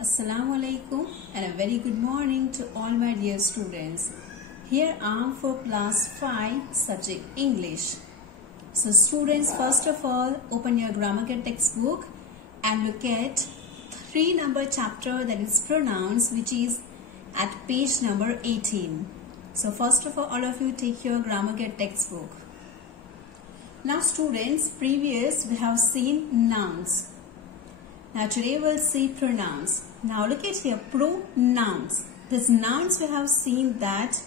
Assalamu alaikum and a very good morning to all my dear students. Here I am for class 5 subject English. So students, first of all open your grammar kit textbook and look at 3 number chapter, that is pronouns, which is at page number 18. So first of all of you take your grammar kit textbook. Now students, previous we have seen nouns. Now today we'll see pronouns. Now look at here, pronouns. These nouns we have seen that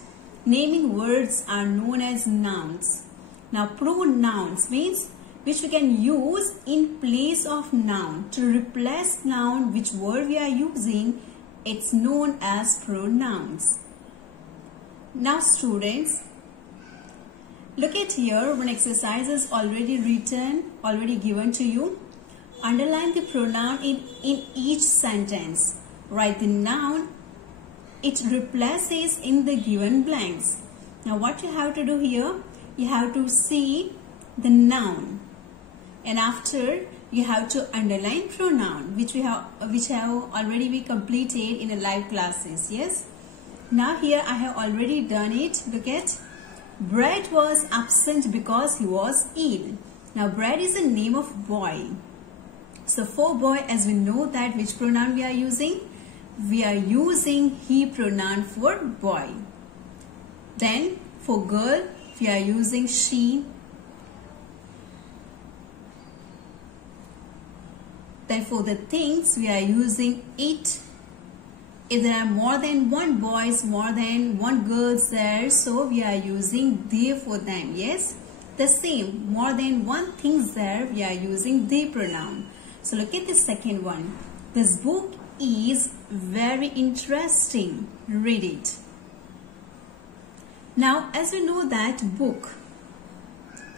naming words are known as nouns. Now pronouns means which we can use in place of noun. To replace noun, which word we are using, it's known as pronouns. Now students, look at here, one exercise is already written, already given to you. Underline the pronoun in each sentence. Write the noun it replaces in the given blanks. Now what you have to do here, you have to see the noun and after you have to underline pronoun which have already been completed in the live classes. Yes. Now here I have already done it. Look at, Brad was absent because he was ill. Now Brad is the name of boy. So for boy, as we know that which pronoun we are using? We are using he pronoun for boy. Then for girl, we are using she. Then for the things, we are using it. If there are more than one boys, more than one girls there, so we are using they for them. Yes, the same, more than one things there, we are using they pronoun. So look at the second one. This book is very interesting. Read it. Now as we know that book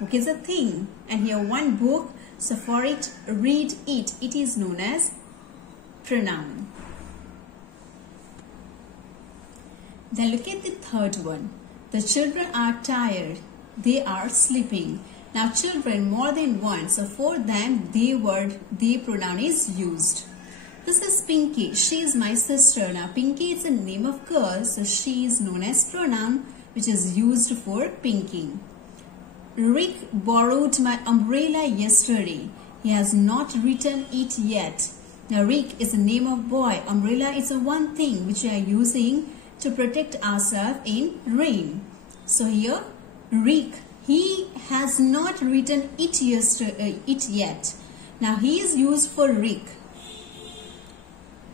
is a thing and here one book, so for it, read it, it is known as pronoun. Then look at the third one. The children are tired. They are sleeping. Now children, more than one, so for them they pronoun is used. This is Pinky. She is my sister. Now Pinky is the name of girl, so she is known as pronoun which is used for Pinky. Rick borrowed my umbrella yesterday. He has not written it yet. Now Rick is the name of boy. Umbrella is a one thing which we are using to protect ourselves in rain. So here Rick, he has not written it yet. Now he is used for Rick.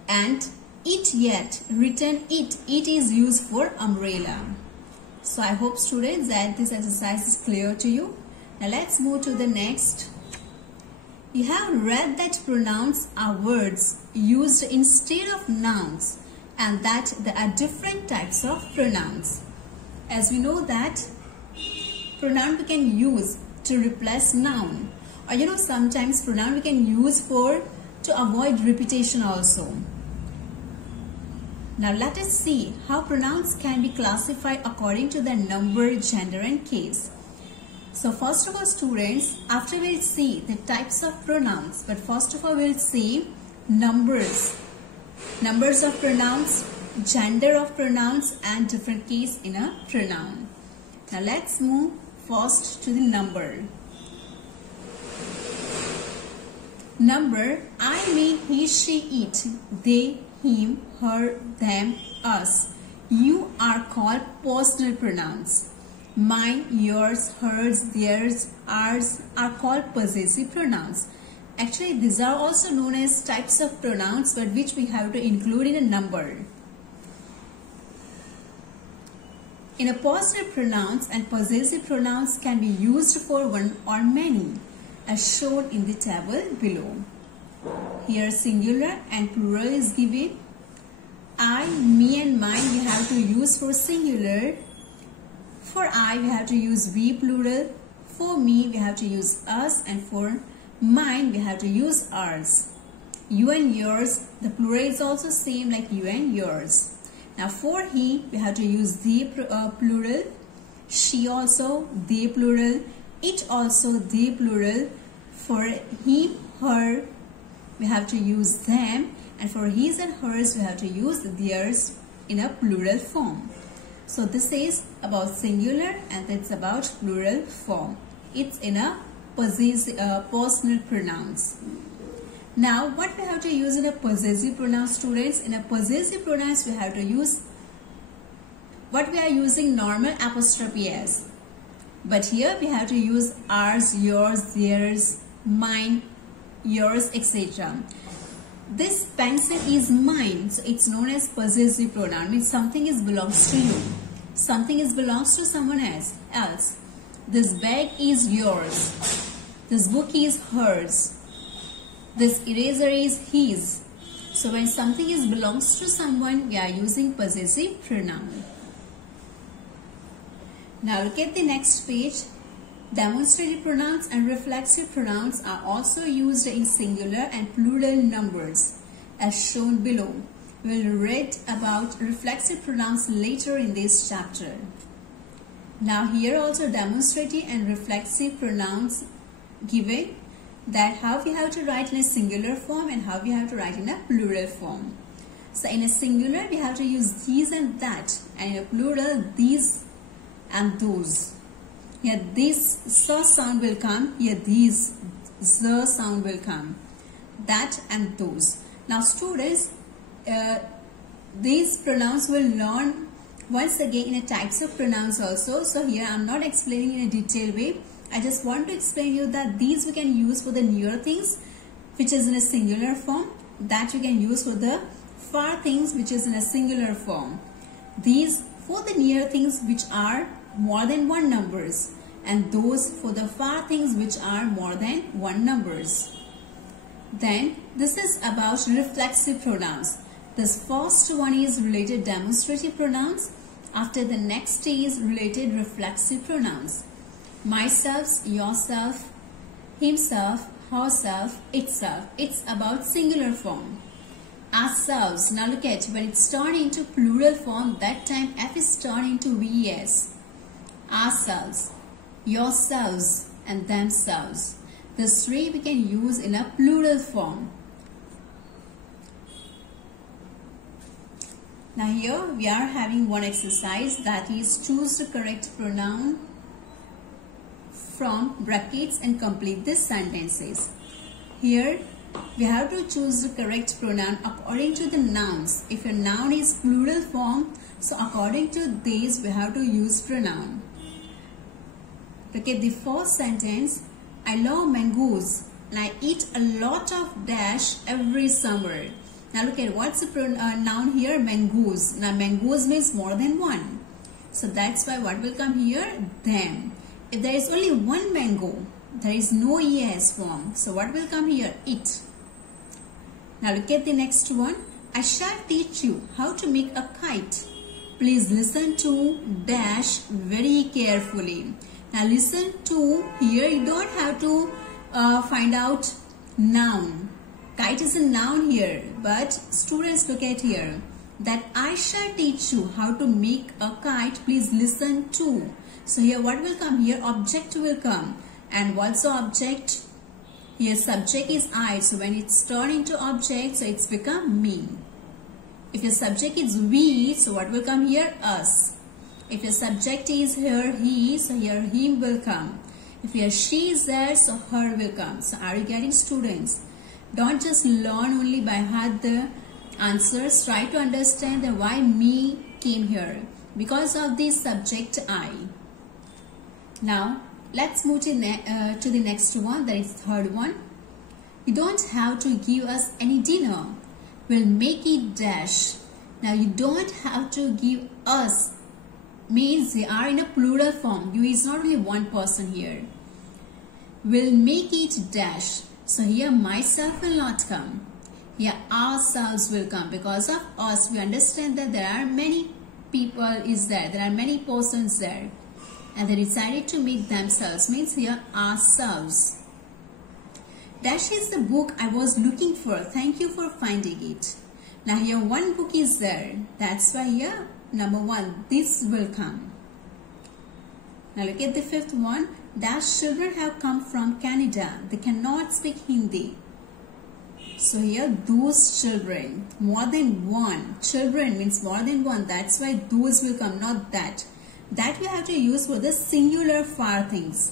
And it yet, written it is used for umbrella. So I hope students that this exercise is clear to you. Now let's move to the next. You have read that pronouns are words used instead of nouns and that there are different types of pronouns. As we know that pronoun we can use to replace noun, or sometimes pronoun we can use to avoid repetition also. Now let us see how pronouns can be classified according to their number, gender and case. So first of all students, after we'll see the types of pronouns, but first of all we'll see numbers of pronouns, gender of pronouns and different case in a pronoun. Now let's move first to the number. Number, I mean he, she, it, they, him, her, them, us. You are called personal pronouns. Mine, yours, hers, theirs, ours are called possessive pronouns. Actually, these are also known as types of pronouns, but which we have to include in a number. In a personal pronouns and possessive pronouns can be used for one or many, as shown in the table below. Here singular and plural is given. I, me and mine we have to use for singular. For I we have to use we plural. For me we have to use us, and for mine we have to use ours. You and yours, the plural is also same like you and yours. Now for he, we have to use the plural. She also the plural. It also the plural. For him, her, we have to use them. And for his and hers, we have to use theirs in a plural form. So this is about singular and it's about plural form. It's in a personal pronouns. Now, what we have to use in a possessive pronoun, students? In a possessive pronouns, we have to use what we are using normal apostrophe s. But here we have to use ours, yours, theirs, mine, yours, etc. This pencil is mine, so it's known as possessive pronoun. Means something is belongs to you, something is belongs to someone else. This bag is yours. This book is hers. This eraser is his. So when something is belongs to someone, we are using possessive pronoun. Now look at the next page. Demonstrative pronouns and reflexive pronouns are also used in singular and plural numbers as shown below. We will read about reflexive pronouns later in this chapter. Now here also demonstrative and reflexive pronouns given, that how we have to write in a singular form and how we have to write in a plural form. So in a singular we have to use these and that, and in a plural these and those. Here this so sound will come, here these the sound will come, that and those. Now students, these pronouns will learn once again in a types of pronouns also. So here I am not explaining in a detailed way. I just want to explain you that these we can use for the near things which is in a singular form, that we can use for the far things which is in a singular form. These for the near things which are more than one numbers, and those for the far things which are more than one numbers. Then this is about reflexive pronouns. This first one is related demonstrative pronouns. After the next is related reflexive pronouns. Myself, yourself, himself, herself, itself. It's about singular form. Ourselves. Now look at, when it's turned into plural form, that time F is turned into VES. Ourselves, yourselves, and themselves. These three we can use in a plural form. Now here we are having one exercise, that is choose the correct pronoun from brackets and complete these sentences. Here we have to choose the correct pronoun according to the nouns. If a noun is plural form, so according to this we have to use pronoun. Look at the first sentence. I love mangoes and I eat a lot of dash every summer. Now look at what's the noun here, mangoes. Now mangoes means more than one. So that's why what will come here? Them. If there is only one mango, there is no ES form. So what will come here? It. Now look at the next one. I shall teach you how to make a kite. Please listen to dash very carefully. Now listen to, here you don't have to find out noun. Kite is a noun here, but students look at here. That I shall teach you how to make a kite. Please listen to. So here what will come here? Object will come. And what's the object? Here subject is I. So when it's turned into object, so it's become me. If your subject is we, so what will come here? Us. If your subject is here, he, so here him will come. If here she is there, so her will come. So are you getting, students? Don't just learn only by heart the answers. Try to understand the why me came here. Because of the subject I. Now let's move to the next one, that is third one. You don't have to give us any dinner. We'll make it dash. Now you don't have to give us means they are in a plural form. You is not only one person here. We'll make it dash. So here myself will not come. Here ourselves will come. Because of us, we understand that there are many people is there. There are many persons there. And they decided to make themselves. Means here ourselves. Dash is the book I was looking for. Thank you for finding it. Now here one book is there. That's why here number one, this will come. Now look at the fifth one. Dash children have come from Canada. They cannot speak Hindi. So here those children, more than one. Children means more than one. That's why those will come, not that. That we have to use for the singular far things.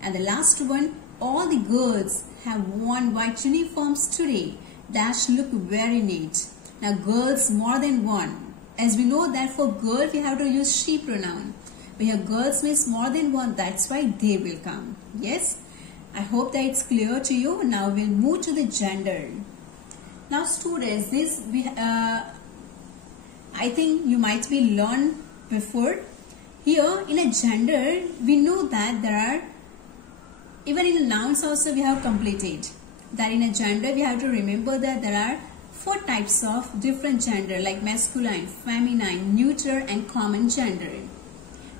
And the last one, all the girls have worn white uniforms today. Dash look very neat. Now girls more than one. As we know that for girl we have to use she pronoun. But here girls means more than one. That's why they will come. Yes. I hope that it's clear to you. Now we'll move to the gender. Now students, this I think you might be learned before. Here in a gender, we know that there are, even in nouns also we have completed. That in a gender we have to remember that there are 4 types of different gender, like masculine, feminine, neuter and common gender.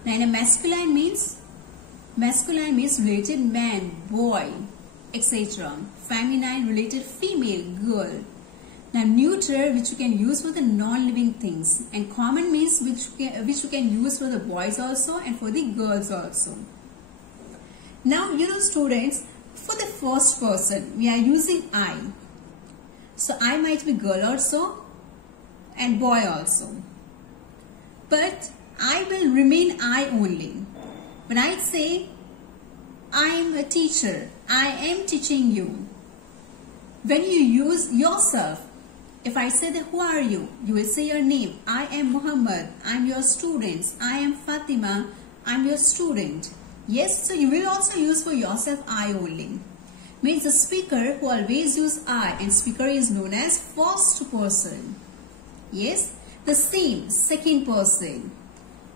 Now in a masculine means related man, boy, etc. Feminine related female, girl. Now neuter, which you can use for the non-living things, and common means which you can use for the boys also and for the girls also. Now you know students, for the first person we are using I. So I might be girl also and boy also. But I will remain I only. When I say I am a teacher, I am teaching you. When you use yourself, if I say that who are you, you will say your name. I am Muhammad, I am your student. I am Fatima, I am your student. Yes, so you will also use for yourself I only. Means the speaker who always use I, and speaker is known as first person. Yes, the same, second person.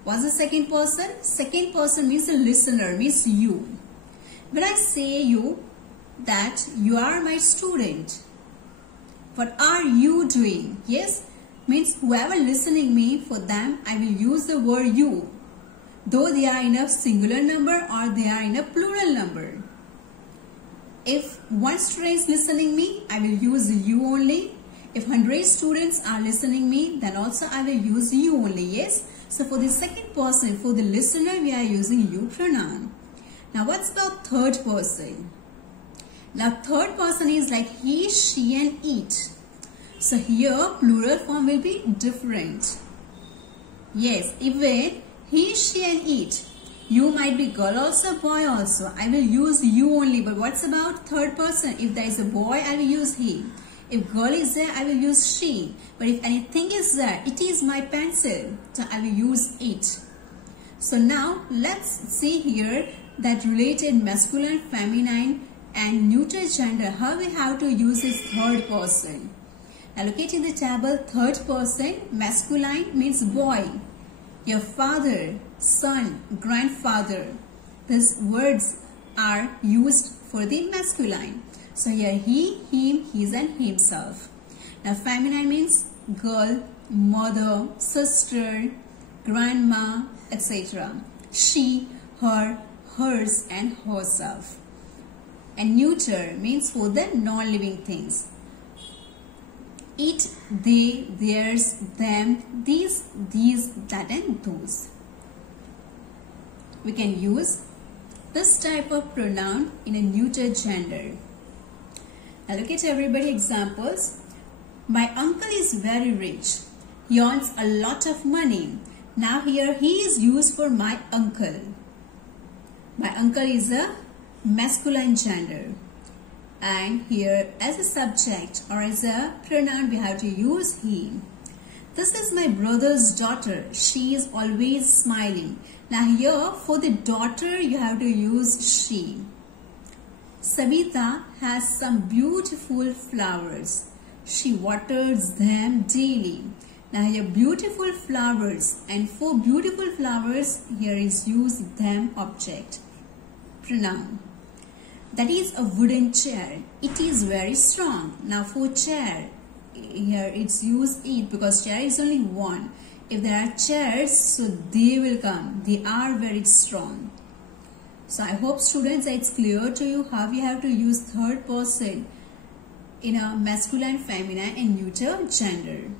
What's the second person? Second person means the listener, means you. When I say you, that you are my student, what are you doing? Yes, means whoever listening me, for them I will use the word you, though they are in a singular number or they are in a plural number. If one student is listening me, I will use you only. If 100 students are listening me, then also I will use you only. Yes. So for the second person, for the listener, we are using you pronoun. Now what's about third person? Now third person is like he, she and it. So here plural form will be different. Yes, even he, she and it. You might be girl also, boy also. I will use you only. But what's about third person? If there is a boy, I will use he. If girl is there, I will use she. But if anything is there, it is my pencil. So I will use it. So now let's see here that related masculine, feminine and neuter gender, how we have to use this third person. Now look at in the table, third person, masculine means boy. Your father, son, grandfather. These words are used for the masculine. So here he, him, his and himself. Now feminine means girl, mother, sister, grandma, etc. She, her, hers and herself. And neuter means for the non-living things. It, they, theirs, them, these, that and those. We can use this type of pronoun in a neuter gender. Now look at everybody examples. My uncle is very rich. He earns a lot of money. Now here he is used for my uncle. My uncle is a masculine gender. And here as a subject or as a pronoun we have to use he. This is my brother's daughter. She is always smiling. Now here for the daughter you have to use she. Sabita has some beautiful flowers. She waters them daily. Now here beautiful flowers, and for beautiful flowers here is used them object pronoun. That is a wooden chair. It is very strong. Now for chair here it's used it because chair is only one. If there are chairs, so they will come. They are very strong. So I hope students it's clear to you how we have to use third person in a masculine, feminine and neuter gender.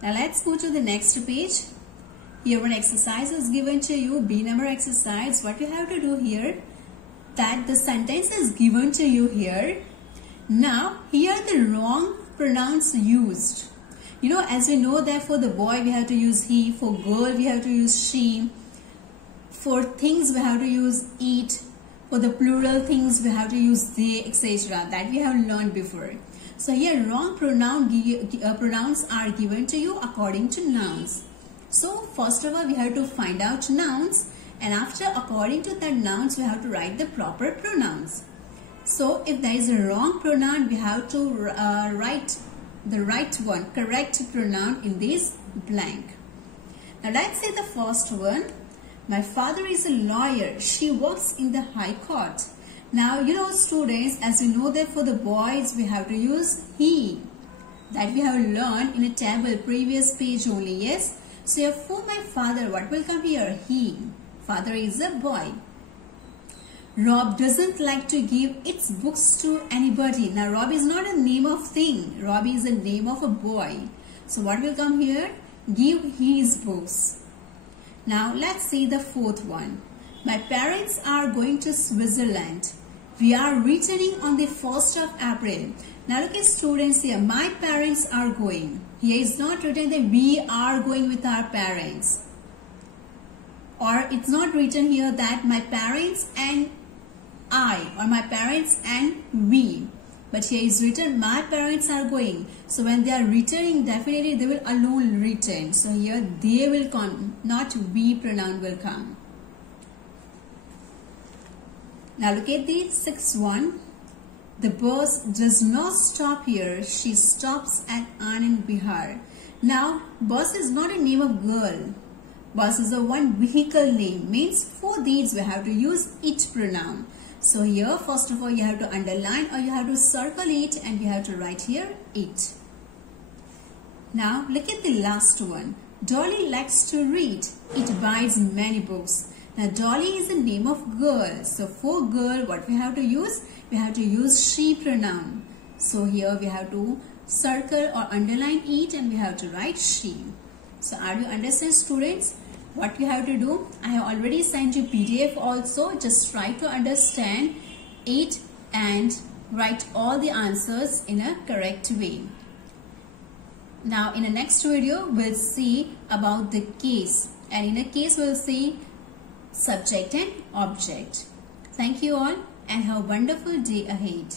Now let's go to the next page. Here one exercise is given to you, B number exercise. What you have to do here, that the sentence is given to you here Now here the wrong pronouns used. You know, as we know that for the boy we have to use he, for girl we have to use she, for things we have to use it, for the plural things we have to use they, etc. That we have learned before. So here wrong pronouns are given to you according to nouns. So first of all we have to find out nouns, and after according to that nouns we have to write the proper pronouns. So if there is a wrong pronoun we have to write the right one, correct pronoun in this blank. Now let's say the first one. My father is a lawyer. She works in the High Court. Now, you know, students, as we know that for the boys, we have to use he. That we have learned in a table, previous page only, yes? So, here for my father, what will come here? He. Father is a boy. Rob doesn't like to give its books to anybody. Now, Rob is not a name of thing. Rob is a name of a boy. So, what will come here? Give his books. Now let's see the fourth one. My parents are going to Switzerland. We are returning on the 1st of April. Now look at students here. My parents are going. Here is not written that we are going with our parents. Or it's not written here that my parents and I, or my parents and we. But here is written my parents are going. So when they are returning, definitely they will alone return. So here they will come, not we pronoun will come. Now look at the sixth one. The bus does not stop here. She stops at Anand Bihar. Now bus is not a name of girl. Bus is a one vehicle name. Means for these we have to use it pronoun. So here first of all you have to underline or you have to circle it and you have to write here it. Now look at the last one. Dolly likes to read. It buys many books. Now Dolly is a name of girl. So for girl what we have to use? We have to use she pronoun. So here we have to circle or underline it and we have to write she. So are you understand students? What you have to do, I have already sent you PDF also. Just try to understand it and write all the answers in a correct way. Now in the next video we'll see about the case, and in a case we'll see subject and object. Thank you all and have a wonderful day ahead.